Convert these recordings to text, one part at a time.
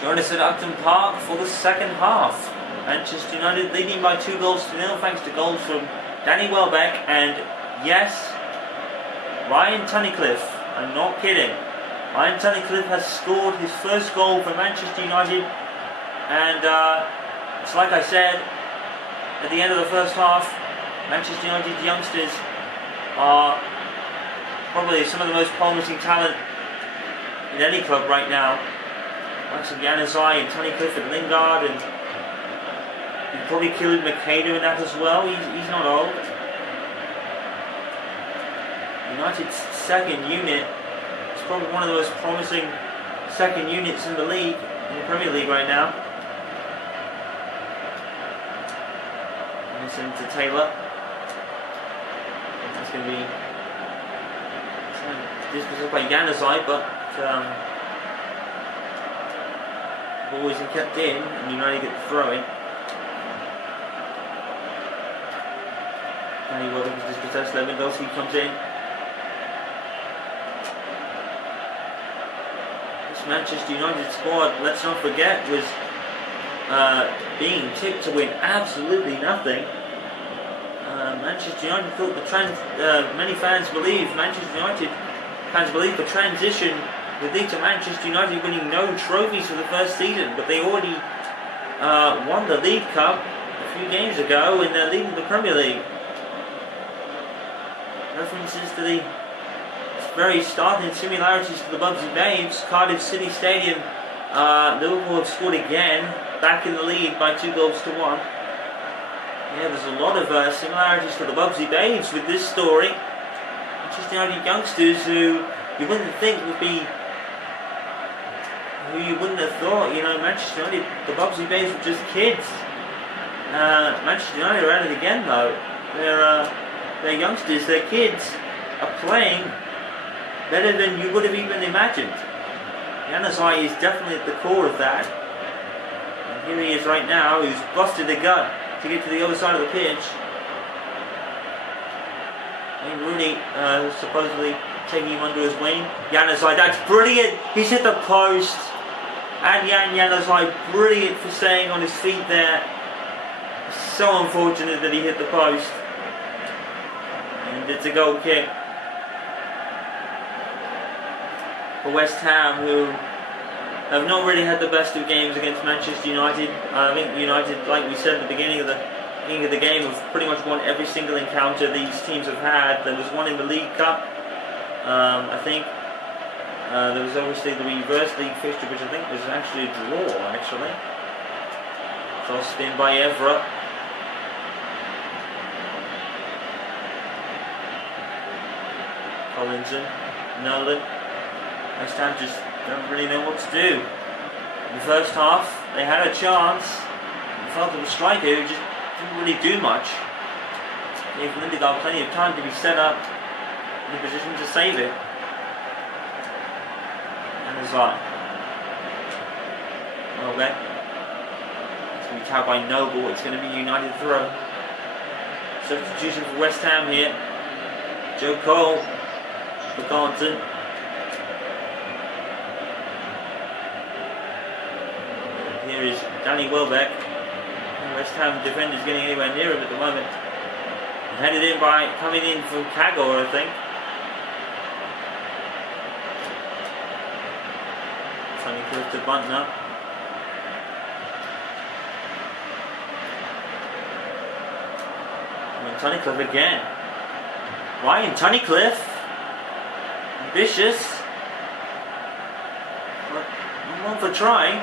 Join us at Upton Park for the second half. Manchester United leading by 2-0 thanks to goals from Danny Welbeck and, yes, Ryan Tunnicliffe. I'm not kidding. Ryan Tunnicliffe has scored his first goal for Manchester United, and it's like I said at the end of the first half, Manchester United's youngsters are probably some of the most promising talent in any club right now. Like Januzaj and Tunnicliffe and Lingard, and you probably killed Makeda in that as well. He's not old. United's second unit is probably one of the most promising second units in the league, in the Premier League right now. Listen to Taylor. That's going to be dispossessed by Januzaj, but ball isn't kept in, and United get the throw in. Danny Welbeck is dispossessed. Lewandowski comes in. This Manchester United squad, let's not forget, was being tipped to win absolutely nothing. Manchester United thought many fans believe, Manchester United fans believe the transition would lead to Manchester United winning no trophies for the first season, but they already won the League Cup a few games ago, and they're leading the Premier League. References to the very startling similarities to the Bubsy Babes. Cardiff City Stadium, Liverpool have scored again, back in the lead by 2-1. Yeah, there's a lot of similarities to the Bubsy Babes with this story. Manchester United youngsters who you wouldn't think would be, who you wouldn't have thought, Manchester United, the Bubsy Babes were just kids. Manchester United are at it again though. They're youngsters, their kids are playing better than you would have even imagined. Januzaj is definitely at the core of that. And here he is right now, who's busted the gut to get to the other side of the pitch. And Rooney supposedly taking him under his wing. Januzaj, that's brilliant! He's hit the post. And Januzaj, brilliant for staying on his feet there. So unfortunate that he hit the post. And it's a goal kick for West Ham, who have not really had the best of games against Manchester United. I think United, like we said at the beginning of the game, have pretty much won every single encounter these teams have had. There was one in the League Cup, I think. There was obviously the reverse league fixture, which I think was actually a draw, actually. Cross spin by Evra. Collinson, Nolan. West Ham just don't really know what to do. In the first half, they had a chance. They felt of a striker who just didn't really do much. Gave Lindegaard plenty of time to be set up in a position to save it. And there's that. Okay. It's going to be tapped by Noble. It's going to be United throw. Substitution for West Ham here. Joe Cole for Carlton. Here is Danny Welbeck. West Ham defenders getting anywhere near him at the moment. Headed in by, coming in from Kagor, I think. Tunnicliffe to Buntner. And Tunnicliffe again. Ryan Tunnicliffe. Ambitious. One for trying.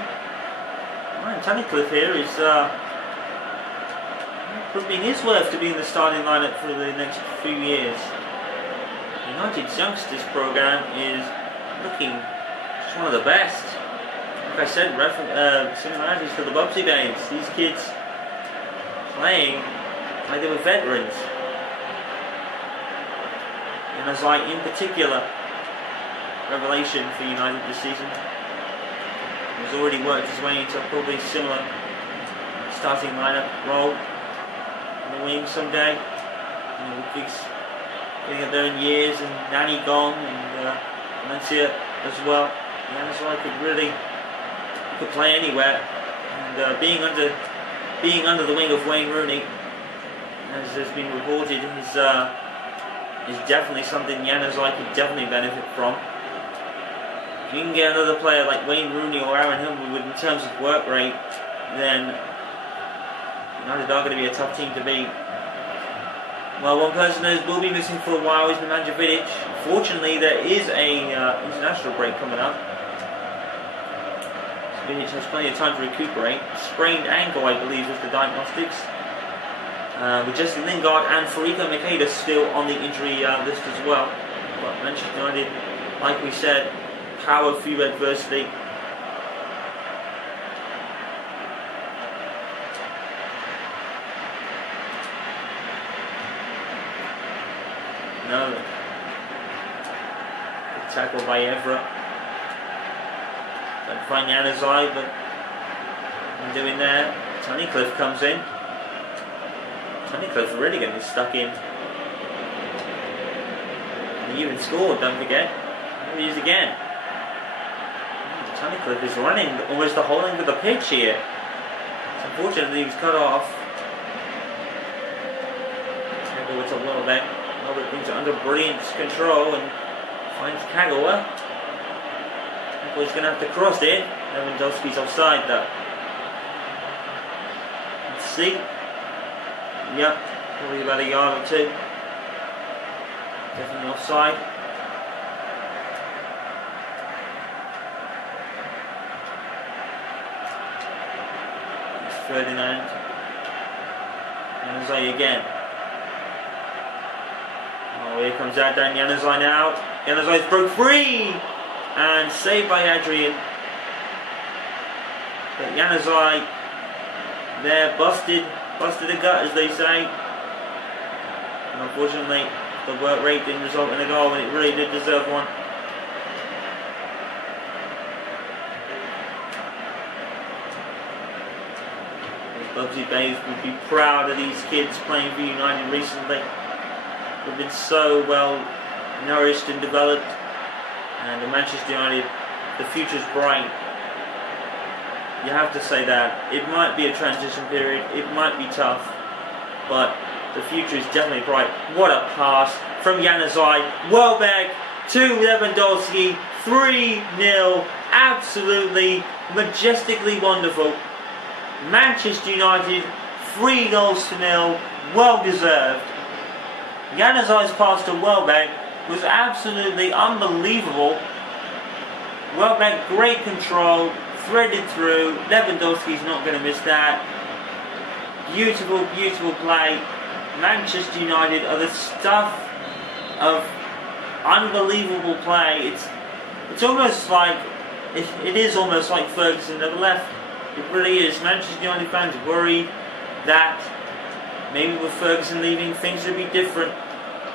Ryan Tunnicliffe here is proving his worth to be in the starting lineup for the next few years. United's youngsters program is looking just one of the best. Like I said, similarities to the Bubsy Babes. These kids playing like they were veterans. Januzaj in particular, revelation for United this season. He's already worked his way into a probably similar starting lineup role on the wing someday. Ludwig's getting up there in years, and Nani gone, and Valencia as well. Januzaj could really could play anywhere, and being under the wing of Wayne Rooney, as has been reported, is definitely something Januzaj could definitely benefit from. If you can get another player like Wayne Rooney or Aaron Hill in terms of work rate, then United are going to be a tough team to beat. Well, one person who will be missing for a while is Nemanja Vidic. Fortunately, there is a international break coming up. Vidic has plenty of time to recuperate. Sprained ankle, I believe, is the diagnostics. With Jesse Lingard and Federico Makeda still on the injury list as well. But Manchester United, like we said, power through adversity. No. Good tackle by Evra. Don't find Januzaj, but I'm doing there. Tunnicliffe comes in. Tunnicliffe's really getting stuck in. He even scored, don't forget. Here he is again. Tunnicliffe is running almost the whole length of the pitch here. Unfortunately, he was cut off. Kagawa to Welbeck. Welbeck brings it under brilliant control and finds Kagawa. Kagawa's going to have to cross it. Lewandowski's offside though. Let's see. Yep, probably about a yard or two. Definitely offside. It's Ferdinand. Januzaj again. Oh, here comes Adnan Januzaj now. Januzaj's broke free! And saved by Adrian. But Januzaj there busted a gut, as they say. And unfortunately, the work rate didn't result in a goal when it really did deserve one. Bubsy Babes would be proud of these kids playing for United recently. They've been so well nourished and developed. And in Manchester United, the future's bright. You have to say that. It might be a transition period, it might be tough, but the future is definitely bright. What a pass from Januzaj. Welbeck to Lewandowski. 3-0. Absolutely majestically wonderful. Manchester United 3-0. Well deserved. Januzaj's pass to Welbeck was absolutely unbelievable. Welbeck, great control, threaded through. Lewandowski's not going to miss that. Beautiful, beautiful play. Manchester United are the stuff of unbelievable play. It's almost like it is almost like Ferguson never left. It really is. Manchester United fans worry that maybe with Ferguson leaving things would be different.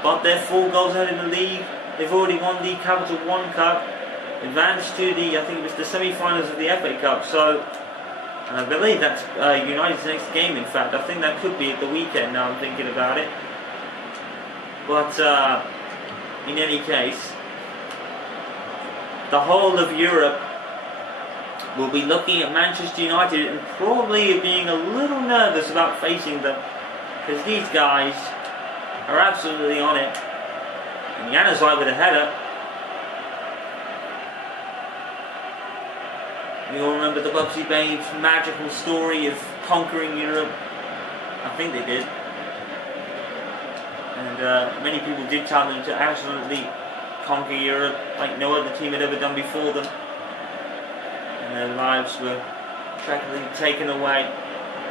But they're 4 goals ahead in the league. They've already won the Capital One Cup, advanced to I think it was the semi-finals of the FA Cup. So, and I believe that's United's next game. In fact, I think that could be at the weekend. Now I'm thinking about it. But in any case, the whole of Europe will be looking at Manchester United and probably being a little nervous about facing them, because these guys are absolutely on it. And Januzaj with a header. We all remember the Bubsy Babes' magical story of conquering Europe. I think they did. And many people did tell them to absolutely conquer Europe like no other team had ever done before them. And their lives were tragically taken away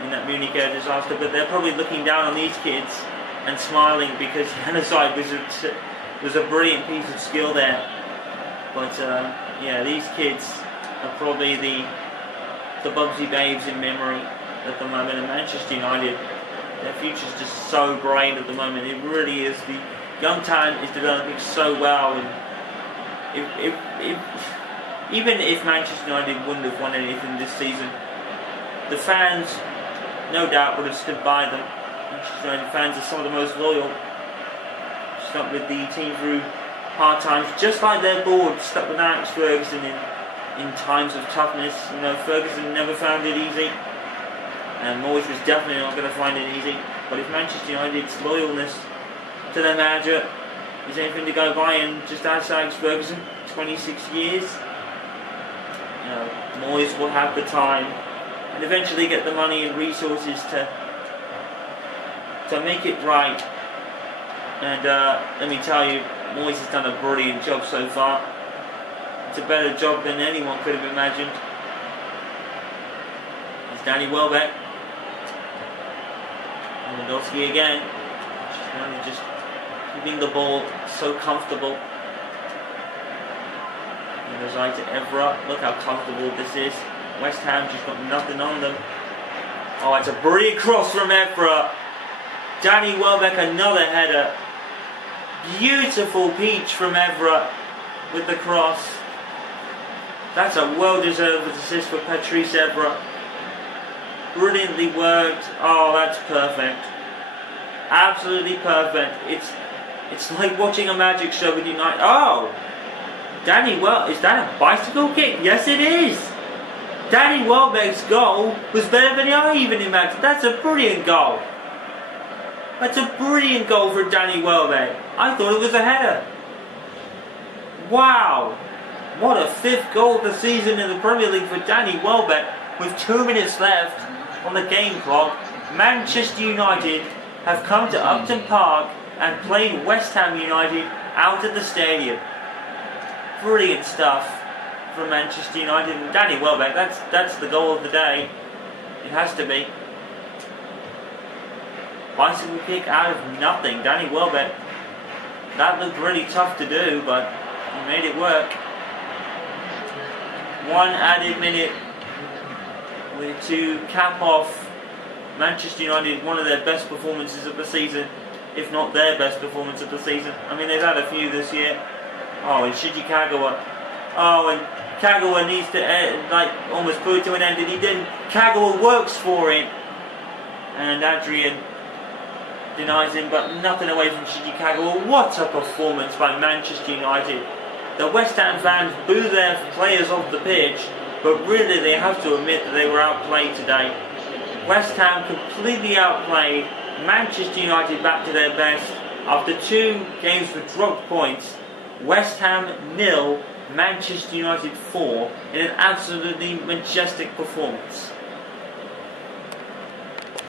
in that Munich air disaster. But they're probably looking down on these kids and smiling because Januzaj was a brilliant piece of skill there. But yeah, these kids are probably the Bubsy Babes in memory at the moment. And Manchester United, their future's just so bright at the moment. It really is. The young talent is developing so well, and even if Manchester United wouldn't have won anything this season, the fans no doubt would have stood by them. Manchester United fans are some of the most loyal. Stuck with the team through hard times, just like their board stuck with Alex Ferguson in times of toughness. Ferguson never found it easy, and Moyes was definitely not going to find it easy. But if Manchester United's loyalness to their manager is anything to go by, and just ask Alex Ferguson, 26 years, Moyes will have the time and eventually get the money and resources to make it right. And let me tell you, Moyes has done a brilliant job so far. It's a better job than anyone could have imagined. It's Danny Welbeck. Lewandowski again. Just keeping the ball so comfortable. He goes right to Evra. Look how comfortable this is. West Ham just got nothing on them. Oh, it's a brilliant cross from Evra. Danny Welbeck, another header. Beautiful peach from Evra with the cross. That's a well-deserved assist for Patrice Evra. Brilliantly worked. Oh, that's perfect. Absolutely perfect. It's like watching a magic show with United. Oh! is that a bicycle kick? Yes, it is! Danny Welbeck's goal was better than I even imagined. That's a brilliant goal. That's a brilliant goal for Danny Welbeck. I thought it was a header. Wow! What a 5th goal of the season in the Premier League for Danny Welbeck. With 2 minutes left on the game clock, Manchester United have come to Upton Park and played West Ham United out of the stadium. Brilliant stuff from Manchester United and Danny Welbeck. That's the goal of the day. It has to be. Bicycle kick out of nothing. Danny Welbeck. That looked really tough to do, but he made it work. 1 added minute to cap off Manchester United, one of their best performances of the season, if not their best performance of the season. I mean, they've had a few this year. Oh, and Shinji Kagawa. Oh, and Kagawa needs to almost put it to an end, and he didn't. Kagawa works for it, and Adrian denies him, but nothing away from Shinji Kagawa. What a performance by Manchester United. The West Ham fans boo their players off the pitch, but really they have to admit that they were outplayed today. West Ham completely outplayed. Manchester United back to their best. After 2 games with dropped points, West Ham 0, Manchester United 4, in an absolutely majestic performance.